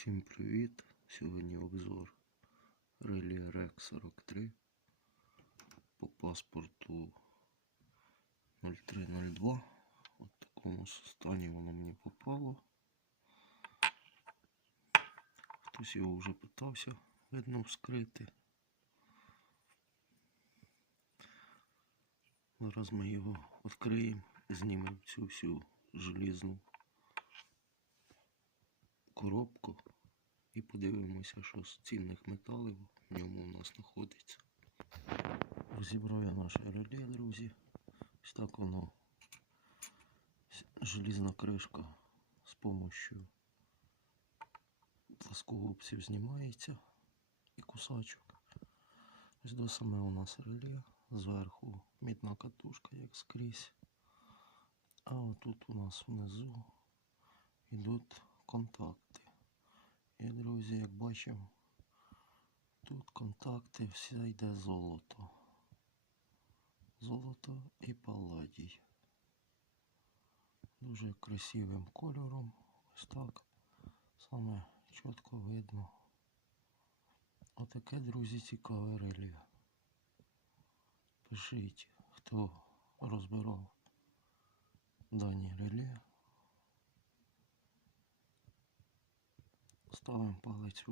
Всім привіт! Сьогодні обзор релі REC 43 по паспорту 0302. От такому стані воно мені попало. Хтось його вже питався, видно, вскрити. Зараз ми його відкриємо, знімемо цю всю желізну коробку і подивимося, що з цінних металів в ньому у нас знаходиться. Розібрав я наше реле, друзі. Ось так воно желізна кришка з допомогою плоскогубців знімається і кусачок. Ось до саме у нас реле. Зверху мідна катушка, як скрізь. А отут у нас внизу йдуть контакти. І, друзі, як бачимо, тут контакти все йде золото. Золото і палладій. Дуже красивим кольором. Ось так. Саме чітко видно. Отаке, друзі, цікаве реле. Пишіть, хто розбирав дані реле. Tomen paliec.